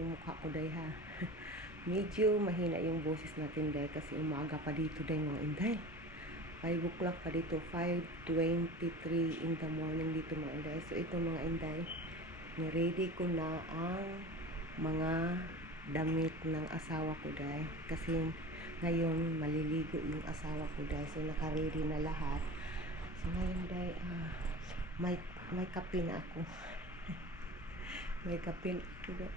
yung mukha ko day ha. Medyo mahina yung boses natin day kasi umaga pa dito day mga inday. 5 o'clock pa dito, 5:23 in the morning dito mga inday. So ito mga inday, ni-ready ko na ang mga damit ng asawa ko day. Kasi ngayon maliligo yung asawa ko day. So naka-ready na lahat. So ngayon day, may kape na ako. May kape na ako day.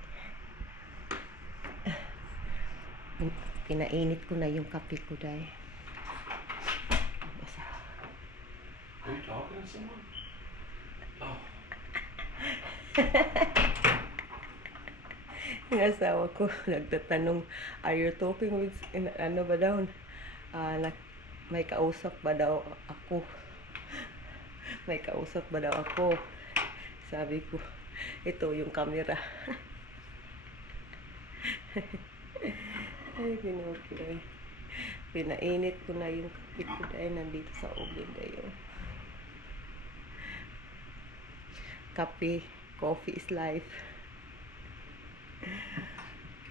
Pinainit ko na yung kape ko day. Are you talking to someone? Oh. Yung asawa ko nagtatanong, are you talking with ano ba daw? May kausap ba daw ako? May kausap ba daw ako? Sabi ko, ito yung camera. Ay, kinukira. Pinainit ko na yung kape ko dahil nandito sa oven dahil. Kape, coffee is life.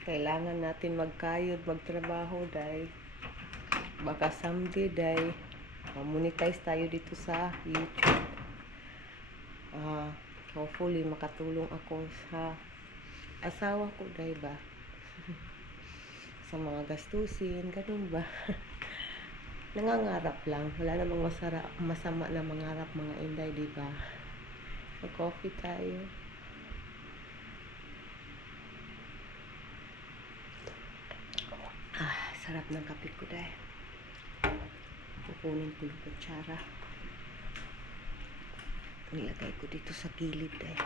Kailangan natin magkayod, magtrabaho dahil baka someday dahil monetize tayo dito sa YouTube. Hopefully makatulong ako sa asawa ko dahil ba sa mga gastusin, ganun ba. Nangangarap lang, wala namang masama na mangarap mga inday, diba? Mag-coffee tayo. Sarap ng kape ko dahil. Kukunin ko yung kutsara. Nilagay ko dito sa gilid dahil.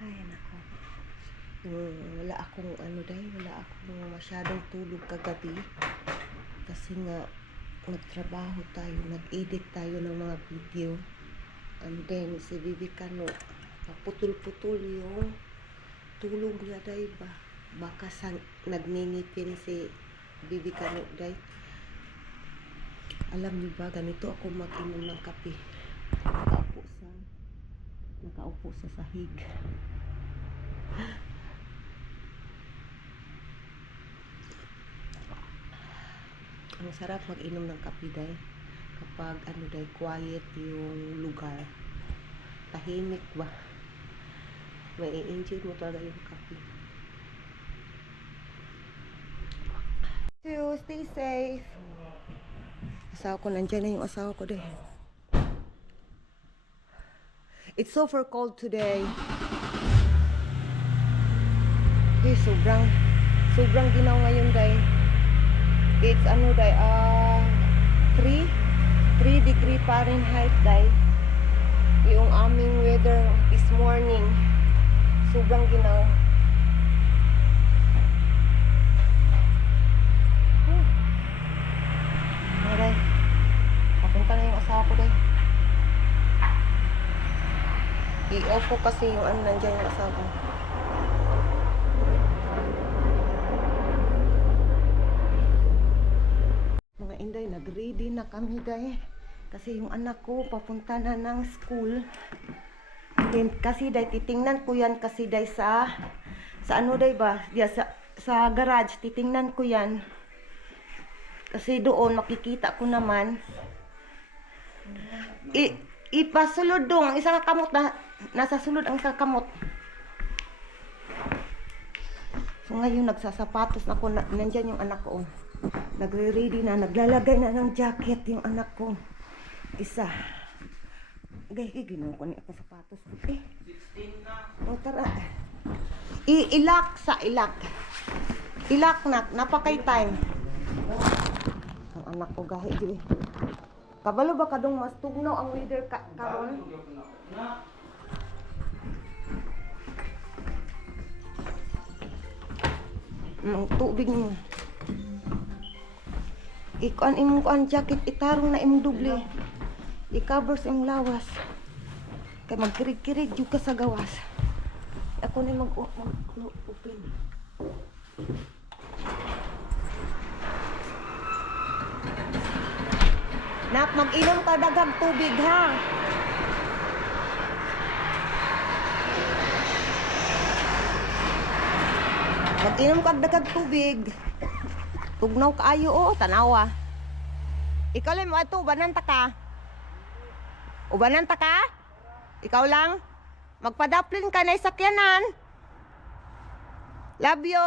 Ay, nako. Wala akong wala akong masyadong tulog kagabi kasi nga nagtrabaho tayo, nag-edit tayo ng mga video, and then si Bibi Kano paputol-putol yung tulog niya day ba, baka nagningipin si Bibi Kano day. Alam niyo ba, ganito ako mag-inom ng kape, nakaupo sa sahig. Ang sarap mag-inom ng kape day kapag day quiet yung lugar, tahimik ba, may i-enjoy mo talaga yung kape. So stay safe. Asawa ko, nandiyan na yung asawa ko day. It's super cold today. Sobrang ginaw ngayon day. It's day 3 degree Fahrenheit day. Yung aming weather this morning. Sobrang ginaw. Day. Papunta na yung asawa ko day. I-off ko kasi yung nandiyan yung asawa ko. Mga inday, nag-ready na kami day. Kasi yung anak ko papunta na ng school. And then, kasi day, titingnan ko yan kasi day sa day ba? Sa garage, titingnan ko yan. Kasi doon, makikita ko naman. Ipasulod dong, isang kamot na, nasa sulod ang isang kamot. So ngayon, nagsasapatos na ako, nandyan yung anak ko. Nagre-ready na, naglalagay na ng jacket yung anak ko. Isa. Ginawa ko niya ako sapatos. 16 na. O tara. Ilak sa ilak. Ilak na, napakay time. Ang anak ko gahi. Kabalo ba kadong mas tugnaw ang weather karon? Tubig mo. Ikuan imong jacket, itarong na imong duble. I-cover sa imong lawas. Kay magkirig-kirig jud ka sa gawas. Ako ni mag-open. Nak, mag-inom ka daghang tubig ha. Mag-inom ka daghang tubig. Tugnaw kaayo o, tanawa. Ikaw lang mo ito, ubananta ka. Ubananta ka? Ikaw lang? Magpadaplin ka na isakyanan. Love you.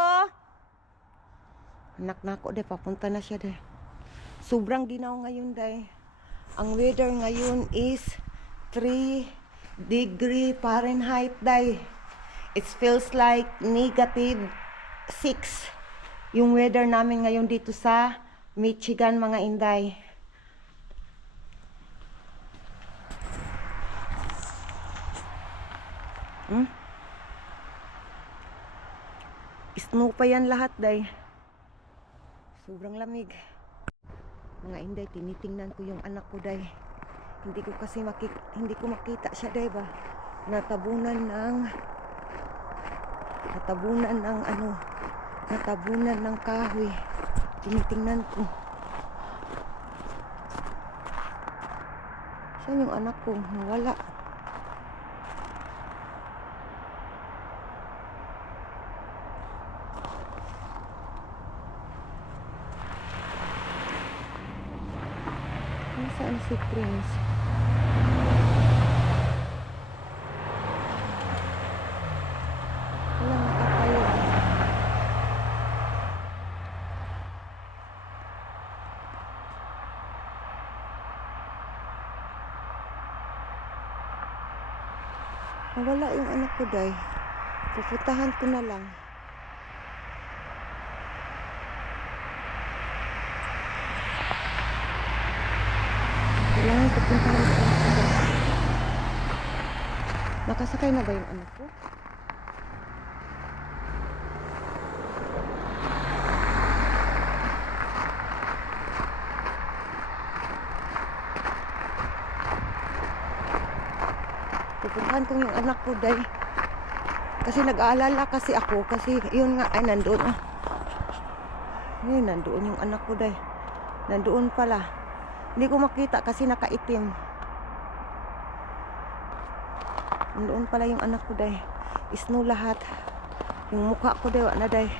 Anak na ako, de, papunta na siya, de. Sobrang ginaw ngayon, de. Ang weather ngayon is 3 degree Fahrenheit, de. It feels like -6 yung weather namin ngayon dito sa Michigan, mga inday. Snow pa yan lahat, day. Sobrang lamig. Mga inday, tinitingnan ko yung anak ko, day. Hindi ko kasi makita siya, day ba? Natabunan ng kahoy. Tinitingnan ko. Siya yung anak ko, nawala. Nasaan si Prince? Wala, nakatayo. Nawala yung anak ko, day. Pupuntahan ko na lang. Kailangan pupuntahan ko na siya. Nakasakay na ba yung anak ko? Pupuntahan ko yung anak ko, day. Kasi nag-aalala kasi ako. Kasi yun nga, ay nandoon. Yun, nandoon yung anak ko, day. Nandoon pala. Hindi ko makita kasi nakaitim. Nandoon pala yung anak ko, day. Snow lahat. Yung mukha ko, day, wala na, day.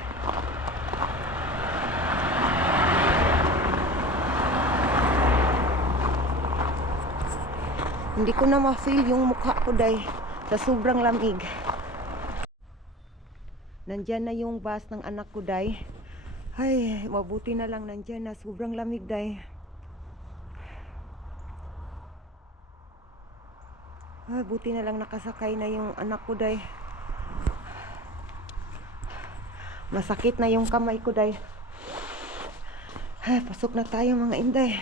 Hindi ko na ma-feel yung mukha ko, day, sa sobrang lamig. Nandyan na yung bus ng anak ko, day. Ay, mabuti na lang nandyan na. Sobrang lamig, day. Ay, buti na lang nakasakay na yung anak ko, day. Masakit na yung kamay ko, day. Ay, pasok na tayo, mga inday.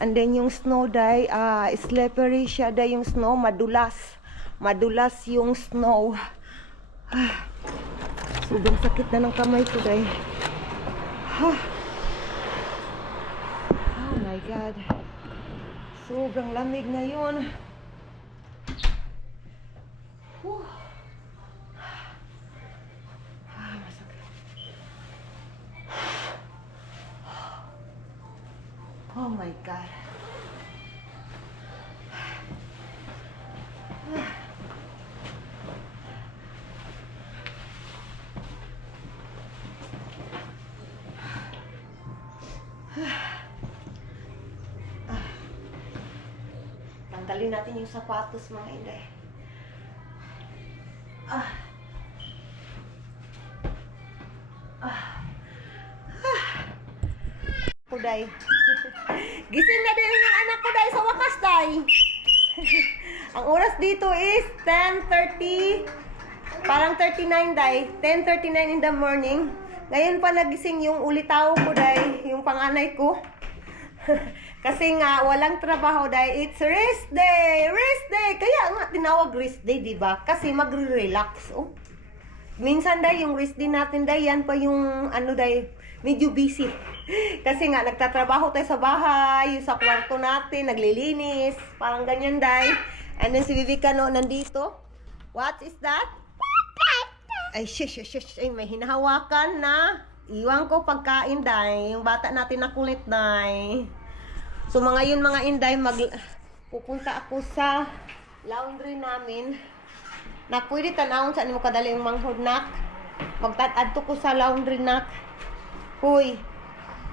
And then yung snow, day, slippery siya, day, yung snow, madulas. Madulas yung snow. Sobrang sakit na ng kamay ko, day. Oh my God. Sobrang lamig ngayon. Masakit. Oh my God. Tanggalin natin yung sapatos, mga inday. Day. Gising na din yung anak ko, day, sa wakas, day. Ang oras dito is 10:30. Parang 39, day. 10:39 in the morning. Ngayon pa nagising yung ulitaw ko, day. Yung panganay ko. Kasi nga, walang trabaho, day. It's rest day! Rest day! Kaya nga, tinawag rest day, diba? Kasi magre-relax, oh. Minsan, day, yung rest day natin, day, yan pa yung, ano, day, medyo busy. Kasi nga, nagtatrabaho tayo sa bahay, sa kwarto natin, naglilinis, parang ganyan, day. And then si Vivicano nandito. What is that? Ay, shush, shush, shush. Ay, may hinahawakan na Iwan ko pagkain, day. Yung bata natin na kulit, day. So, mga yun, mga inday, pupunta ako sa laundry namin. Na pwede tanawon sa mo kadali yung manghod, nak. Magtatad ko sa laundry, nak. Huy.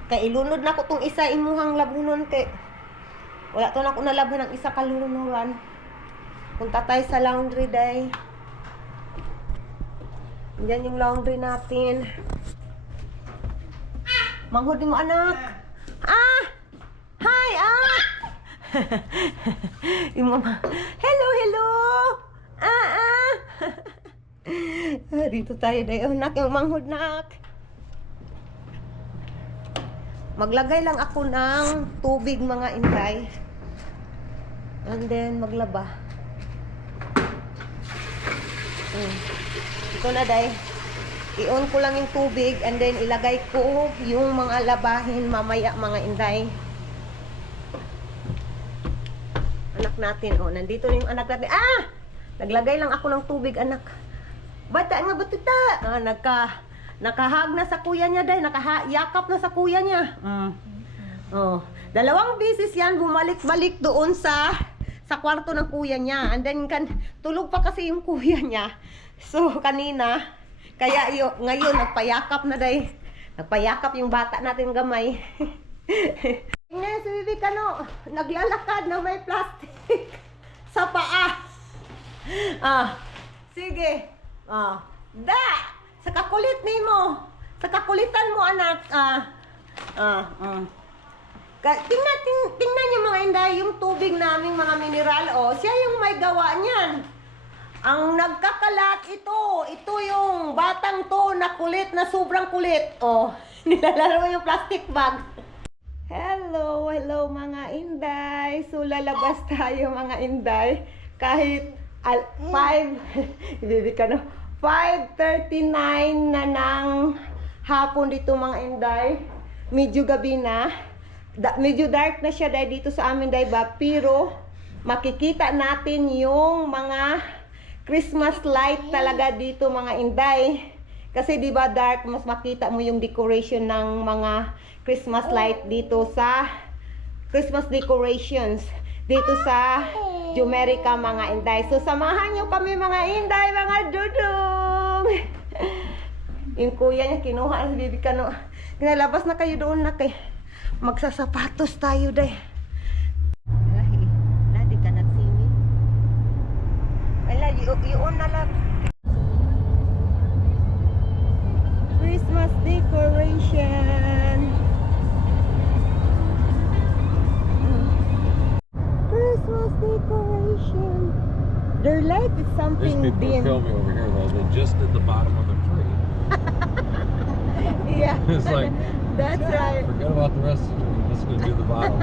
Kay ilunod na ko tong isa imuhang labunon, kay wala to na ko nalabhan ng isa kalunuran. Punta tayo sa laundry, day. Yan yung laundry natin. Manghod mo, anak. Ah! Hi, ah! Yung mama. Hello, hello! Ah! Dito tayo, day. Oh, nak, yung manghod, nak. Maglagay lang ako ng tubig, mga inday. And then, maglaba. Ito na, day. I-on ko lang yung tubig and then ilagay ko yung mga labahin mamaya, mga inday. Anak natin, oh, nandito na yung anak natin. Ah! Naglagay lang ako ng tubig, anak. Bata nga, batuta. Ah, nakahag na sa kuya niya, day. Nakayakap na sa kuya niya. Oh, 2 beses yan bumalik-balik doon sa kwarto ng kuya niya. And then tulog pa kasi yung kuya niya. So kanina, kaya ngayon nagpayakap na, day. Nagpayakap yung bata natin gamay. Tingnan si Bibi Kano, naglalakad na may plastic sa paa. Ah, sige. Ah, da! Sa kakulit nimo. Sa kakulitan mo, anak. Tingnan niyo, mga inday, yung tubig naming mga mineral, oh. Siya yung may gawa niyan. Ang nagkakalat ito yung batang to na kulit, na sobrang kulit. Oh, nilalaro yung plastic bag. Hello mga inday. So lalabas tayo, mga inday. Kahit 5:39 na ng hapon dito, mga inday. Medyo gabi na. Medyo dark na siya, day, dito sa amin, day, ba? Pero makikita natin yung mga Christmas light talaga dito, mga inday. Kasi di ba dark, mas makita mo yung decoration ng mga Christmas light dito sa Christmas decorations dito sa Jumerica, mga inday. So samahan nyo kami, mga inday, mga dudong. Yung kuya niya kinuha ang Bibi Kano. Ginalabas na kayo doon, na kay magsasapatos tayo, day. Daddy cannot see me. Wala, yun na lang. Christmas decoration. Christmas decoration. Their light is These something people dim. kill me over here, though. They just did the bottom of the tree. Yeah. It's like, That's right. forget about the rest of the tree. Just gonna do the bottom.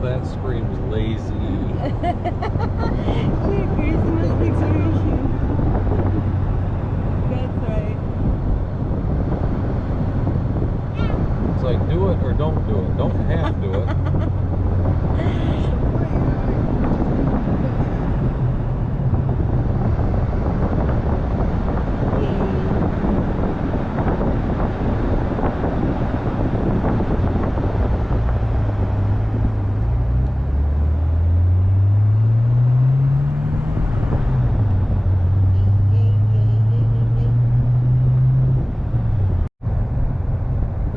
That screams lazy. Christmas decoration. That's right. It's like, do it or don't do it. Don't half do it.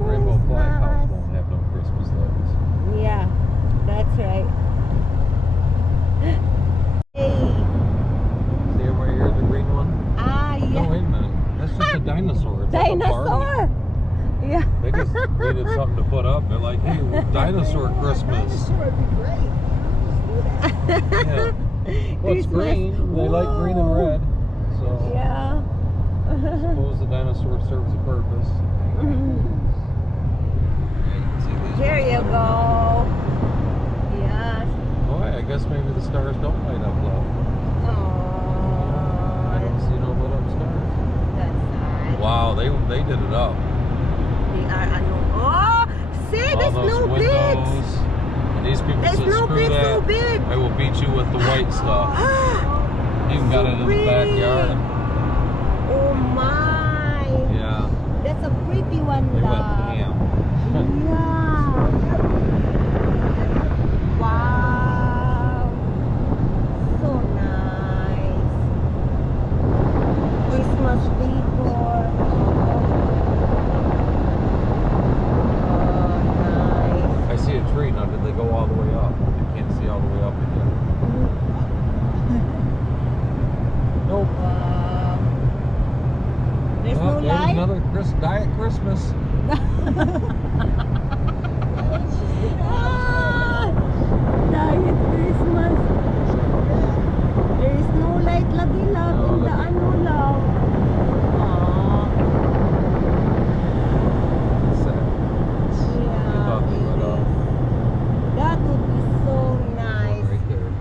Rainbow Flag House won't have no Christmas lights. Yeah, that's right. Hey. See over here, the green one? Ah, No, yeah. wait a minute. That's just a dinosaur. It's like a Barbie. Dinosaur. Yeah. They just needed something to put up. They're like, hey, dinosaur Christmas. Dinosaur would be great. Yeah. Well, it's green. They like green and red. So Yeah. I suppose the dinosaur serves a purpose. Here you go. Yes. Oh, hey, I guess maybe the stars don't light up low. I don't see no lit up stars. That's nice. Wow, they did it up. They are oh, see, All there's those no windows. bricks. And these people There's said, no screw bricks, that. so big. I will beat you with the white stuff. Even got it in the pretty. backyard. Oh They went ganda. ham. Yeah. Wow. So nice. Christmas decor. Oh, nice. I see a tree now. Did they go all the way up? I can't see all the way up again. Nope. Wow. There's Oh, no there's light. another Diet Christmas. Ah, Diet Christmas. There is no light lagi lang No, in the lagi. ano lang. Ah, Sad. yeah, I thought they lit up. that would be so nice. Right there.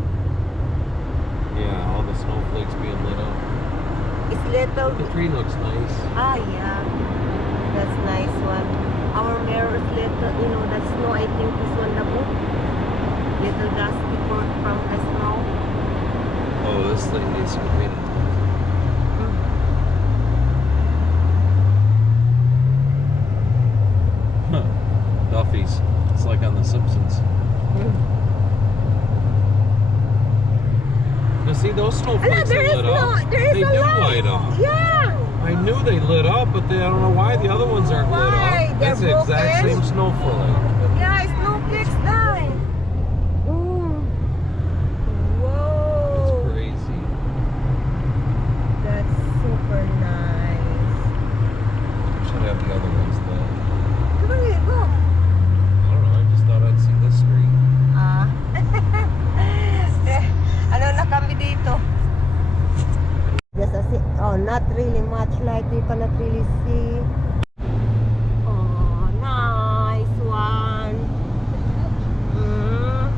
Yeah, all the snowflakes being lit up. It's little. The tree looks nice. Ah, yeah. That's nice one. Our mirror is little, you know, that snow, I think this one the book. Little dusty from the snow. Oh, this thing needs to be painted. Huh. Duffy's. It's like on The Simpsons. Now see, those snowflakes there are is lit up. there is They a do light. light up. Yeah. I knew they lit up, but I don't know why the other ones aren't lit Why? up. They're That's the exact broken? same snowflake. Yeah, snowflakes down. Mm. It's Whoa. crazy. That's super nice. Should have the other ones though. Come on, here, go. I don't know. I just thought I'd see this screen. Ah. Ano na kami dito? Yes, I see. Oh, not really much light. You cannot really see. Oh, nice one. Mm.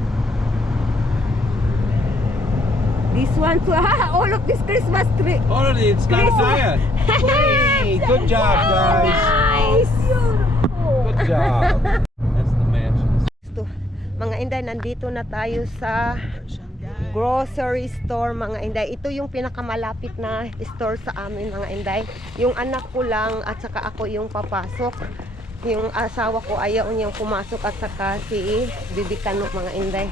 This one too. All of this Christmas tree. Oh, it's not a diet. Hey, good job, guys. Nice. Beautiful. Good job. That's the mansions. Mga Inday, nandito na tayo sa grocery store, mga Inday. Ito yung pinakamalapit na store sa amin, mga Inday. Yung anak ko lang at saka ako yung papasok. Yung asawa ko ayaw niyang pumasok at saka si Bibi Kanok, mga Inday.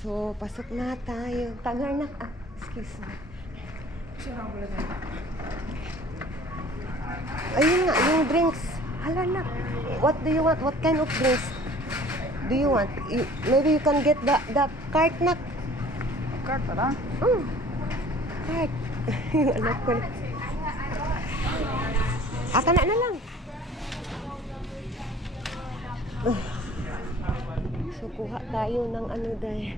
So, pasok na tayo. Tagar na. Excuse me. Ayun nga, yung drinks. Hala na. What do you want? What kind of drinks do you want? Maybe you can get the cart na. Cart pala? Cart. Yung anak ko. Aka na lang. So, kuha tayo ng ano dahil.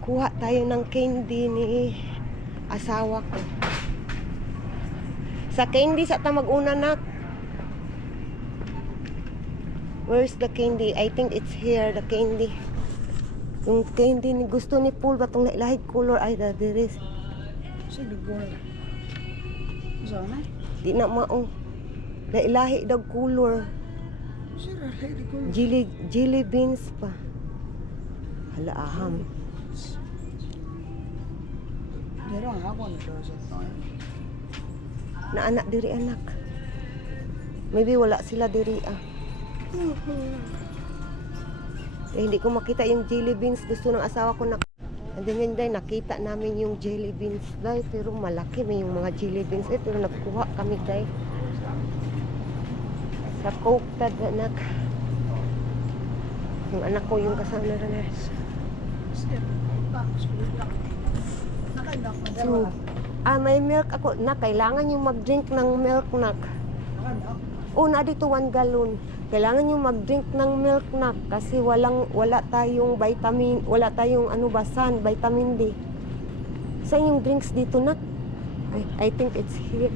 Kuha tayo ng candy ni asawa ko. Sa candy, sa ta mag-una na. Where's the candy? I think it's here, the candy. Yung candy ni gusto ni Paul, batong nailahig color ay da diris. Sige, go na. Sana? Di na maong. Nailahi daw color. Sure, lady ko. Jelly beans pa. Hala aham. Meron ako na daw sa tayo. Na anak diri anak. Maybe wala sila diri ah. Eh, hindi ko makita yung jelly beans. Gusto ng asawa ko na. And then yun dahil nakita namin yung jelly beans dahil. Pero malaki may yung mga jelly beans. Pero nagkuha kami dahil. Sa Coke tad anak. Yung anak ko yung kasama na. Sige, nakainak na So, may milk ako. Na, kailangan yung mag-drink ng milk na. Nakainak. Una dito 1 gallon. Kailangan yung mag-drink ng milk na kasi wala tayong vitamin, wala tayong basan, vitamin D. Saan yung drinks dito na? I think it's here.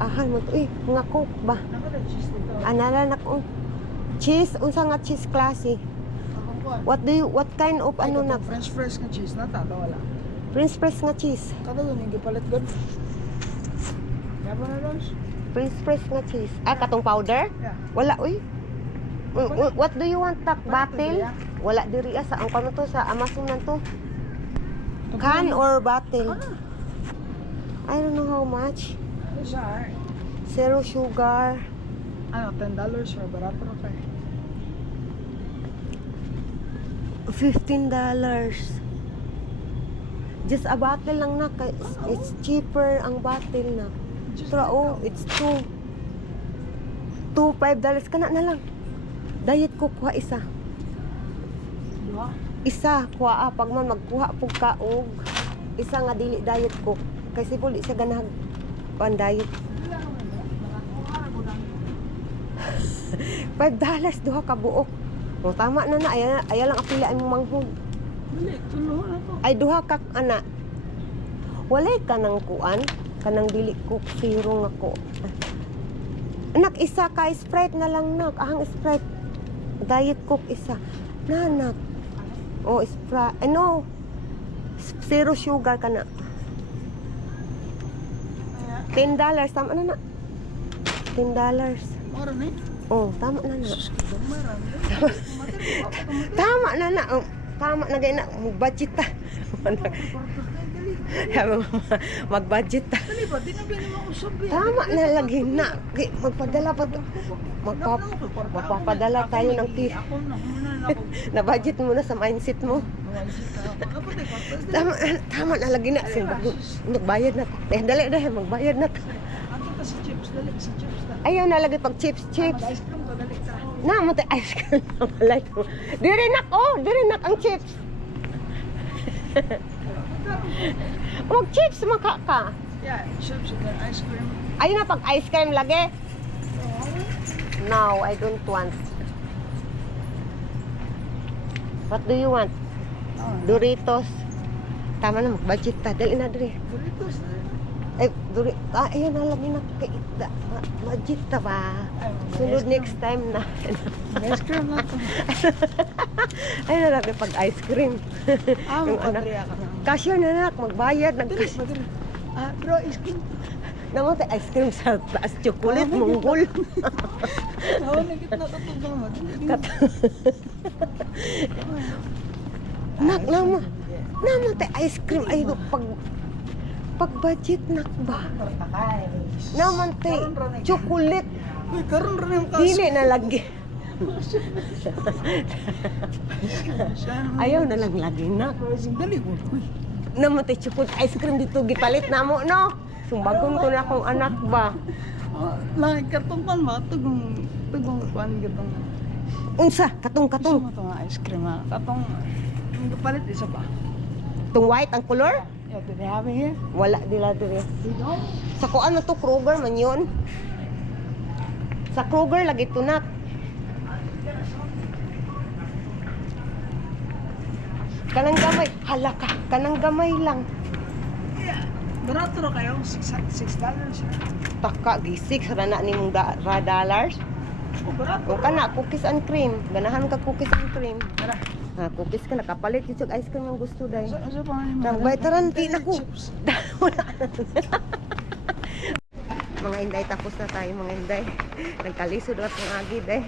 Ahal mo to. Mga Coke ba? Naka-register dito. Analala ko. Cheese, unsa nga cheese klase? Akong kuhan. What kind of Ay, ano na? katong French fries nga cheese na ta, wala. Prince press nga cheese. Kada doon yung gipalit good. Yaba na doon? Prince press nga cheese. Katong powder? Yeah. Wala, uy. What do you want, tak? Wala to Batil? diri, Wala diri sa ang kano to sa Amazon na to. Can or bottle? I don't know how much. These are, Zero sugar. ano, $10 or barato na pa eh. $15. Just a bottle lang na. It's cheaper ang bottle na. Pero oh, it's $5 ka na lang. Diet Coke, kuha isa. Diba? Isa, kuha pag man magkuha po ka og isa nga dili diet Coke. Kasi po di siya ganag pan diet. $5 duha ka buok. O tama na na, aya lang apila imong manghod. Dili, tulo na to. Ay duha ka ana. Walay ka nang kuan, kanang dili Coke zero nga ko. Anak isa ka Sprite na lang nak, ahang Sprite. Diet Coke isa. Nanak. O Sprite, ano? Zero sugar ka na. $10, tama na na. $10. Mara na eh. Oh, tama na na. Mara na. Tama na na. Oh, tama na gay na. Mag-budget ta. Mag-budget ta. Dali ba? Di na ganyan ako sabi. Tama na lagi na. Magpadala pa. Magpapadala tayo ng tip. Ako na, muna na ako. Na-budget mo na sa mindset mo. Tama na lagi na. Magbayad na. Dali, magbayad na. Ato ka sa chips, dali sa chips na. Ayaw na lagi pag chips. Ice cream ka, dali ka. Na, mati ice cream na malay ko. Dirinak, dirinak ang chips. Mag-chips makaka. Yeah, chips and then ice cream. Ayun na pag ice cream lagi. No, I don't want. What do you want? Doritos. Tama na, mag-budget ta. Dali na, dali. Doritos na. Ayun na lang na budget ta ba? Sunod next time na. Ice cream na to. Ayun na lang pag ice cream. Yung anak. Padriya ka na. Cashier na nak, magbayad. Dali, padri. Bro, ice cream. Naman tayo ice cream sa taas chocolate, munggol. Oo, nagit na katubang mo. Nak, naman tayo ice cream. Ay, pag budget nak ba? Naman tayo chocolate. Uy, karon rin yung kaso. Dili na lagi. Ayaw na lang lagi nak. Dali ko. Uy. Naman tayo chocolate ice cream dito. Gipalit na mo, no? Sumbagon ko na akong anak ba? Lang, kartong pan ba? Tugong pan gitong. Unsa? Gusto Katong-katong. mo ito nga ice cream ha? Katong, yung palit isa pa. Itong white ang color? Yeah, do they have it here? Wala dila diri. They don't? Sa kuan na to Kroger man yun. Sa Kroger lagi to nak. Kanang gamay, hala ka. Kanang gamay lang. Yeah. Barato na kayo, $6. Taka gisik sa na nimong $. Oh, barato. Kung kana cookies and cream, ganahan ka cookies and cream. Tara. Cookies ka nakapalit yung ice cream yung gusto dai. Asa pa nga Nang baytaran ti nako. Mga inday, tapos na tayo mga inday. Nagkalisod at ng agid eh.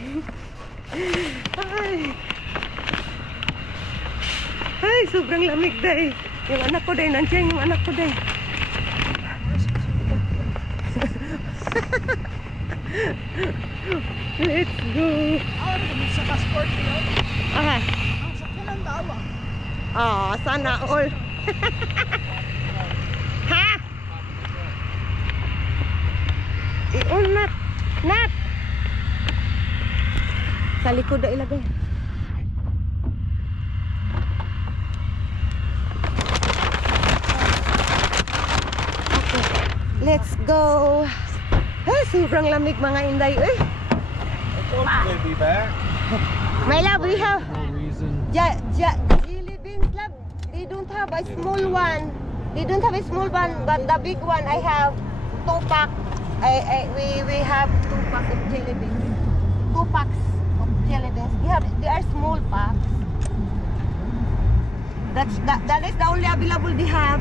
Ay, sobrang lamig day. Yung anak ko day, nandiyan yung anak ko day. Let's go. Ano kami sa passport yun? Ah, Ang sakyan ang dawa. sana all. Ha? I-on nat. Nat. Sa likod na ilagay. Okay. Let's go. Ay, sobrang lamig mga inday. Eh. They'd be back. My love, we have No reason. Jelly beans, love. They don't have a small one. They don't have a small one, but the big one I have 2 pack. We have 2 packs of jelly beans. 2 packs of jelly beans. They are small packs. That is the only available they have.